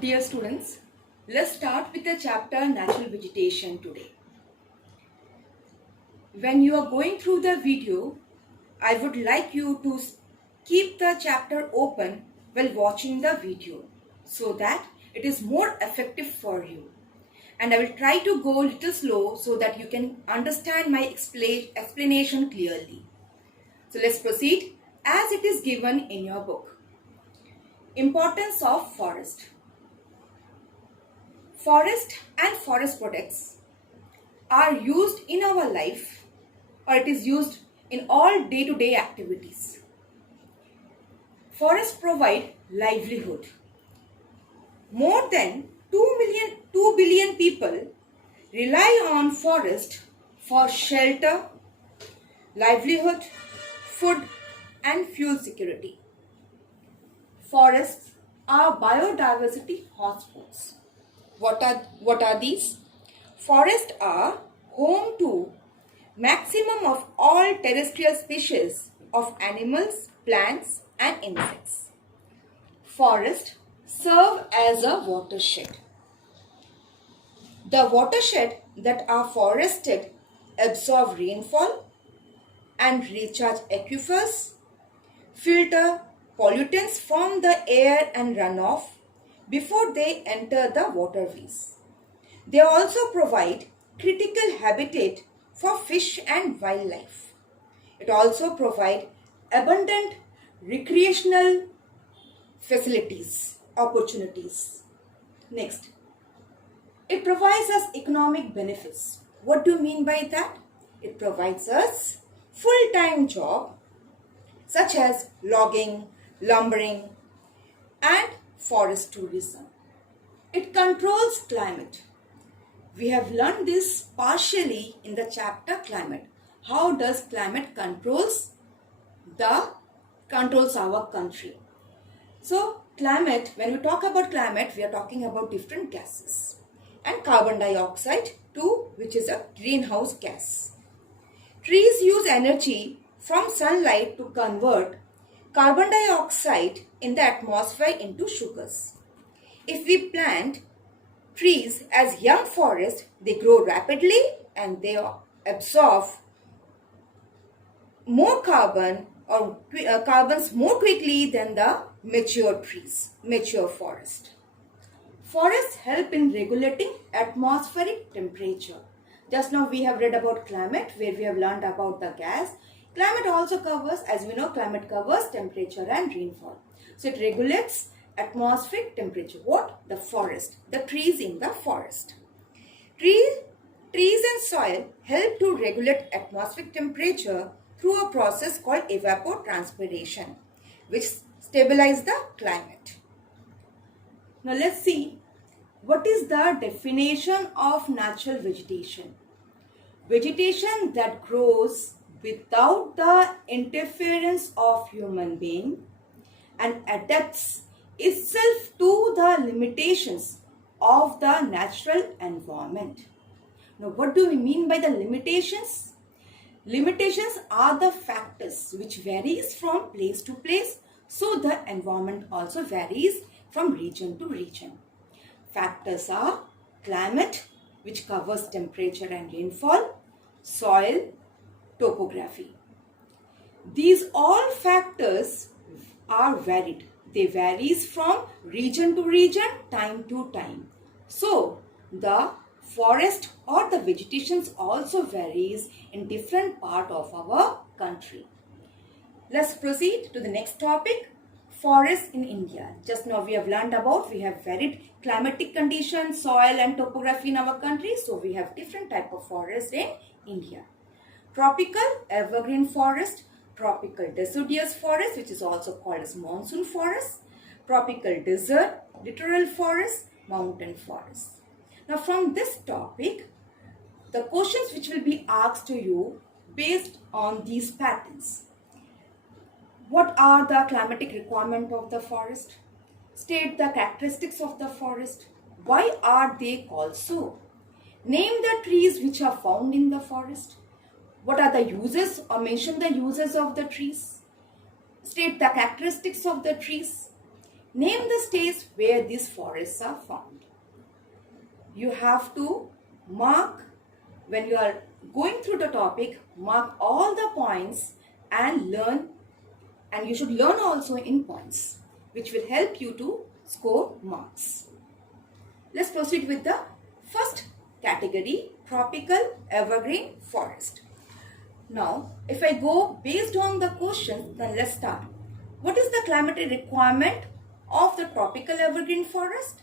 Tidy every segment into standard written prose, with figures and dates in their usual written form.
Dear students, let's start with the chapter Natural Vegetation today. When you are going through the video, I would like you to keep the chapter open while watching the video so that it is more effective for you. And I will try to go a little slow so that you can understand my explanation clearly. So let's proceed as it is given in your book. Importance of forest. Forest and forest products are used in our life, or it is used in all day-to-day activities. Forests provide livelihood. More than 2 billion people rely on forest for shelter, livelihood, food and fuel security. Forests are biodiversity hotspots. What are these? Forests are home to maximum of all terrestrial species of animals, plants and insects. Forests serve as a watershed. The watershed that are forested absorb rainfall and recharge aquifers, filter pollutants from the air and runoff before they enter the waterways. They also provide critical habitat for fish and wildlife. It also provides abundant recreational facilities, opportunities. Next, it provides us economic benefits. What do you mean by that? It provides us full-time job such as logging, lumbering and forest tourism. It controls climate. We have learned this partially in the chapter climate. How does climate controls our country? So climate, when we talk about climate, we are talking about different gases and carbon dioxide too, which is a greenhouse gas. Trees use energy from sunlight to convert carbon dioxide in the atmosphere into sugars. If we plant trees as young forests, they grow rapidly and they absorb more carbon or carbons more quickly than the mature trees, mature forest. Forests help in regulating atmospheric temperature. Just now we have read about climate, where we have learned about the gas. Climate also covers, as we know, climate covers temperature and rainfall. So it regulates atmospheric temperature. What? The forest, the trees in the forest. Trees and soil help to regulate atmospheric temperature through a process called evapotranspiration, which stabilizes the climate. Now let's see what is the definition of natural vegetation. Vegetation that grows without the interference of human being and adapts itself to the limitations of the natural environment. Now, what do we mean by the limitations? Limitations are the factors which varies from place to place, so the environment also varies from region to region. Factors are climate, which covers temperature and rainfall, soil, topography. These all factors are varied. They varies from region to region, time to time. So, the forest or the vegetations also varies in different part of our country. Let's proceed to the next topic, forests in India. Just now we have learned about, we have varied climatic conditions, soil and topography in our country. So, we have different type of forests in India. Tropical evergreen forest, tropical deciduous forest, which is also called as monsoon forest, tropical desert, littoral forest, mountain forest. Now from this topic, the questions which will be asked to you based on these patterns. What are the climatic requirements of the forest? State the characteristics of the forest. Why are they called so? Name the trees which are found in the forest. What are the uses, or mention the uses of the trees? State the characteristics of the trees. Name the states where these forests are found. You have to mark, when you are going through the topic, mark all the points and learn, and you should learn also in points, which will help you to score marks. Let's proceed with the first category, tropical evergreen forest. Now, if I go based on the question, then let's start. What is the climatic requirement of the tropical evergreen forest?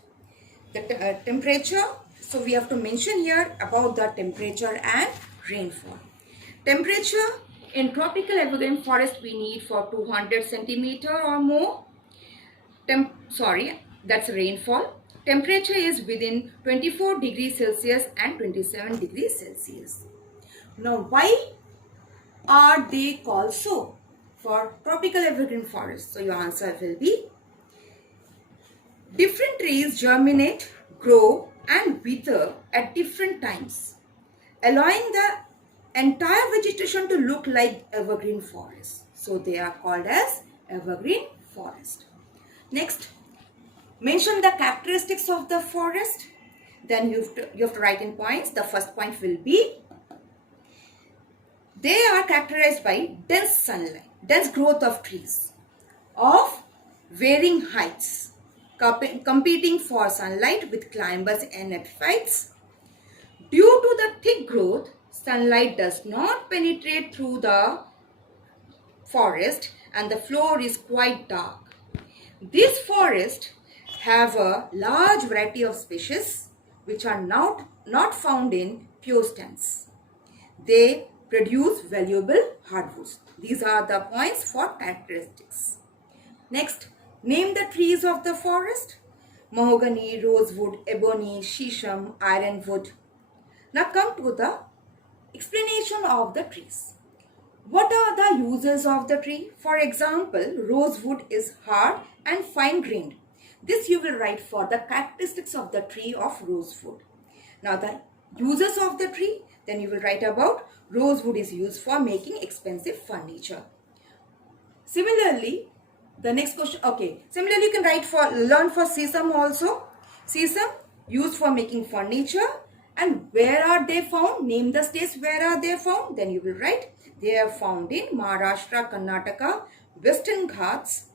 The temperature. So we have to mention here about the temperature and rainfall. Temperature in tropical evergreen forest we need for 200 centimeter or more. That's rainfall. Temperature is within 24 degrees Celsius and 27 degrees Celsius. Now, why are they called so for tropical evergreen forest? So your answer will be: different trees germinate, grow and wither at different times, allowing the entire vegetation to look like evergreen forest. So they are called as evergreen forest. Next, mention the characteristics of the forest. Then you have to write in points. The first point will be: they are characterized by dense sunlight, dense growth of trees of varying heights, competing for sunlight with climbers and epiphytes. Due to the thick growth, sunlight does not penetrate through the forest and the floor is quite dark. These forests have a large variety of species which are not found in pure stands. They produce valuable hardwoods. These are the points for characteristics. Next, name the trees of the forest: mahogany, rosewood, ebony, shisham, ironwood. Now come to the explanation of the trees. What are the uses of the tree? For example, rosewood is hard and fine-grained. This you will write for the characteristics of the tree of rosewood. Now the uses of the tree, then you will write about rosewood is used for making expensive furniture. Similarly, the next question, similarly you can learn for sesame also. Sesame used for making furniture. And where are they found? Name the states where are they found. Then you will write they are found in Maharashtra, Karnataka, Western Ghats,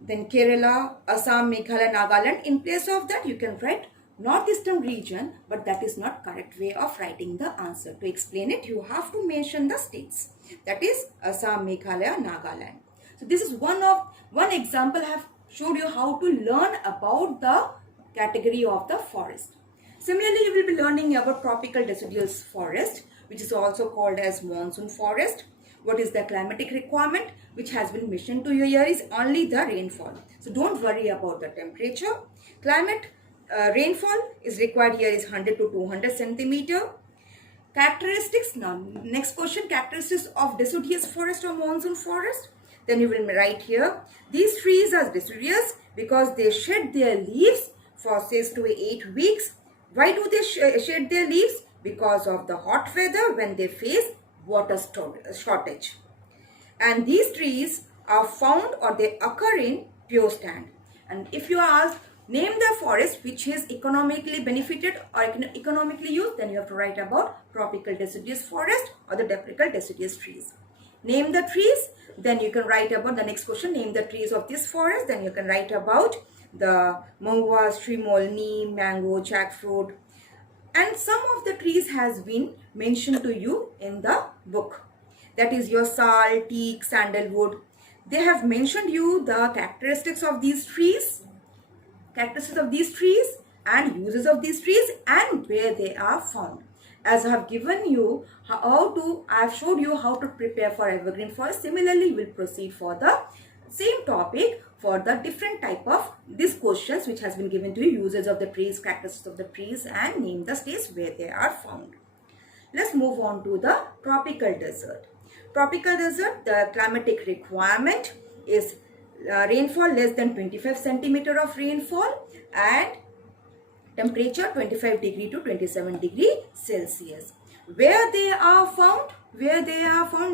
then Kerala, Assam, Meghalaya, Nagaland. In place of that you can write northeastern region, but that is not correct way of writing the answer. To explain it, you have to mention the states. That is Assam, Meghalaya, Nagaland. So this is one example I have showed you how to learn about the category of the forest. Similarly, you will be learning about tropical deciduous forest, which is also called as monsoon forest. What is the climatic requirement? Which has been mentioned to you here is only the rainfall. So don't worry about the temperature. Climate rainfall is required here is 100 to 200 centimeter. Characteristics. Now next question, characteristics of deciduous forest or monsoon forest. Then you will write here, these trees are deciduous because they shed their leaves for 6 to 8 weeks. Why do they shed their leaves? Because of the hot weather when they face water shortage. And these trees are found or they occur in pure stand. And if you are asked, name the forest which is economically benefited or economically used, then you have to write about tropical deciduous forest or the tropical deciduous trees. Name the trees, then you can write about the next question, name the trees of this forest, then you can write about the mahua, shrimol, neem, mango, jackfruit. And some of the trees has been mentioned to you in the book. That is your sal, teak, sandalwood. They have mentioned you the characteristics of these trees, and uses of these trees and where they are found. As I have given you I have showed you how to prepare for evergreen forest. Similarly, we will proceed for the same topic for the different type of these questions which has been given to you, uses of the trees, characteristics of the trees, and name the states where they are found. Let's move on to the tropical desert. Tropical desert, the climatic requirement is rainfall less than 25 centimeter of rainfall and temperature 25 degree to 27 degree Celsius. Where they are found,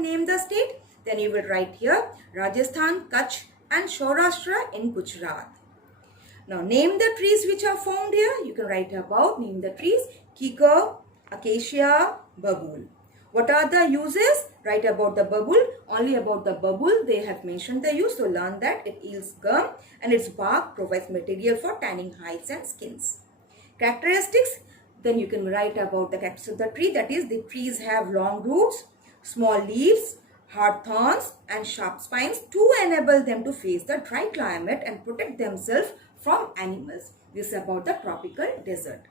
name the state. Then you will write here Rajasthan, Kutch, and Saurashtra in Gujarat. Now name the trees which are found here. You can write about, name the trees, kikar, acacia, babul. What are the uses? Write about the babul. Only about the babul they have mentioned the use. So learn that it yields gum and its bark provides material for tanning hides and skins. Characteristics, then you can write about the characteristics of the tree. That is, the trees have long roots, small leaves, hard thorns and sharp spines to enable them to face the dry climate and protect themselves from animals. This is about the tropical desert.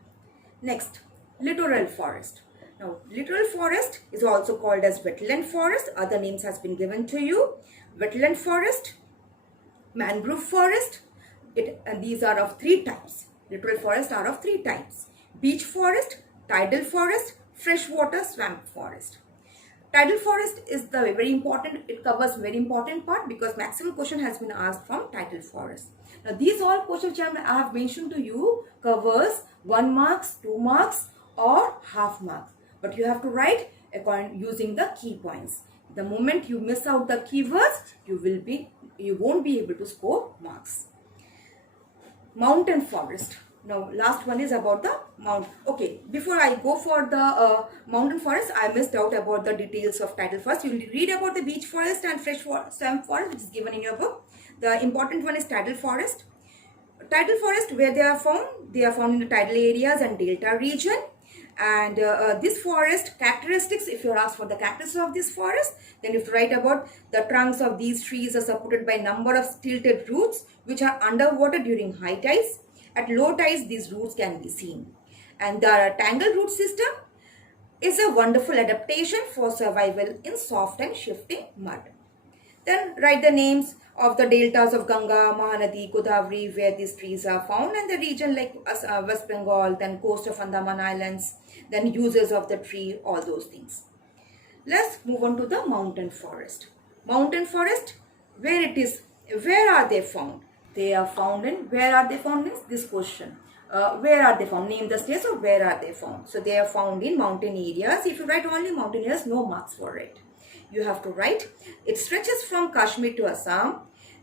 Next, littoral forest. Now, littoral forest is also called as wetland forest. Other names has been given to you. Wetland forest, mangrove forest. And these are of three types. Littoral forests are of three types. Beach forest, tidal forest, freshwater swamp forest. Tidal forest is the very important, it covers very important part because maximum question has been asked from tidal forest. Now these all questions which I have mentioned to you covers 1 marks, 2 marks or half marks. But you have to write according using the key points. The moment you miss out the keywords, you won't be able to score marks. Mountain forest. Now last one is about the mountain. Okay, before I go for the mountain forest, I missed out about the details of tidal forest. You will read about the beach forest and freshwater swamp forest, which is given in your book. The important one is tidal forest. Tidal forest, where they are found in the tidal areas and delta region. And this forest characteristics, if you are asked for the characteristics of this forest, then you have to write about the trunks of these trees are supported by number of tilted roots which are underwater during high tides. At low tides, these roots can be seen. And the tangled root system is a wonderful adaptation for survival in soft and shifting mud. Then write the names of the deltas of Ganga, Mahanadi, Godavari, where these trees are found, and the region like West Bengal, then coast of Andaman Islands, then uses of the tree, all those things. Let's move on to the mountain forest. Mountain forest, where are they found? They are found in, where are they found means this question. Where are they found? Name the states of where are they found. So they are found in mountain areas. If you write only mountain areas, no marks for it. You have to write, it stretches from Kashmir to Assam.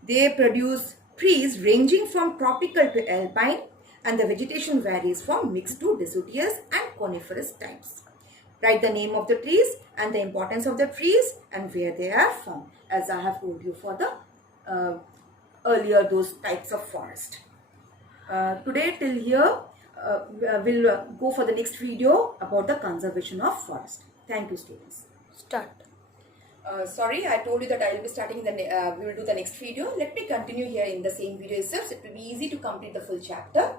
They produce trees ranging from tropical to alpine, and the vegetation varies from mixed to deciduous and coniferous types. Write the name of the trees and the importance of the trees and where they are found, as I have told you for the earlier those types of forest. Today till here, we'll go for the next video about the conservation of forest. Thank you, students. Start. Sorry, I told you that I will be starting we will do the next video. Let me continue here in the same video itself. So it will be easy to complete the full chapter.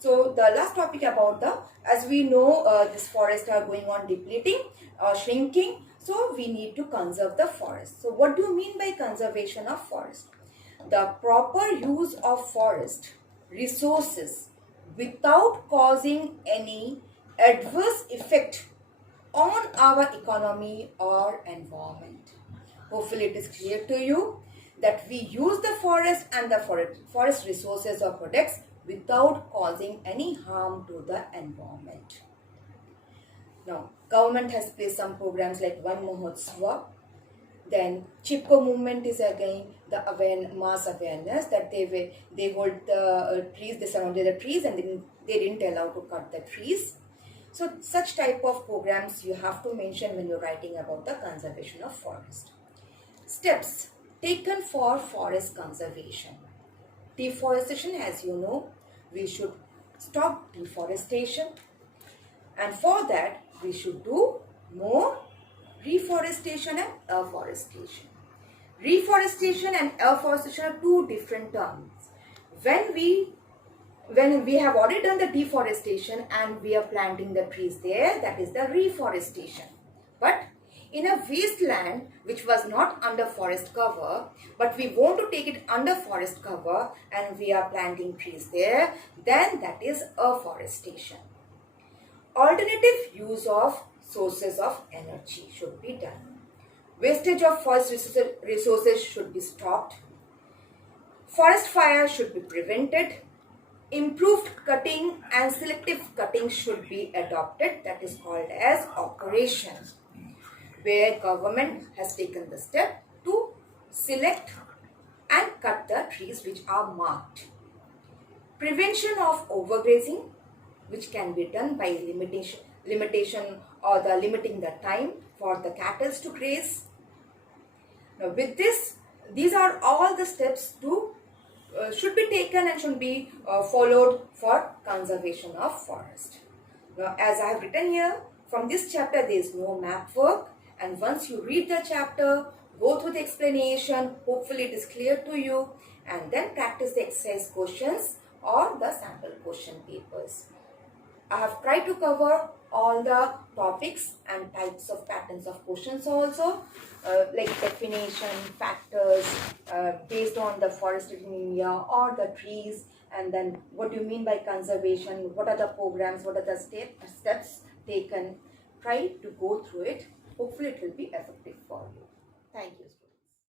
So the last topic about as we know, this forests are going on depleting or shrinking. So we need to conserve the forest. So what do you mean by conservation of forest? The proper use of forest resources without causing any adverse effect on our economy or environment. Hopefully it is clear to you that we use the forest and the forest resources or products without causing any harm to the environment. Now, government has placed some programs like Van Mahotsava. Then Chipko movement is again the mass awareness that they hold the trees, they surrounded the trees and they didn't allow to cut the trees. So such type of programs you have to mention when you're writing about the conservation of forest. Steps taken for forest conservation. Deforestation, as you know, we should stop deforestation, and for that we should do more reforestation and afforestation. Reforestation and afforestation are two different terms. When we have already done the deforestation and we are planting the trees there, that is the reforestation. But in a wasteland which was not under forest cover, but we want to take it under forest cover and we are planting trees there, then that is afforestation. Alternative use of sources of energy should be done. Wastage of forest resources should be stopped. Forest fire should be prevented. Improved cutting and selective cutting should be adopted, that is called as operation, where government has taken the step to select and cut the trees which are marked. Prevention of overgrazing, which can be done by limitation or the limiting the time for the cattle to graze. Now with this, these are all the steps to should be taken and should be followed for conservation of forest. Now as I have written here, from this chapter there is no map work, and once you read the chapter, go through the explanation, hopefully it is clear to you, and then practice the exercise questions or the sample question papers. I have tried to cover all the topics and types of patterns of questions also, like definition, factors, based on the forested in India or the trees, and then what do you mean by conservation, what are the programs, what are the steps taken. Try to go through it. Hopefully it will be effective for you. Thank you.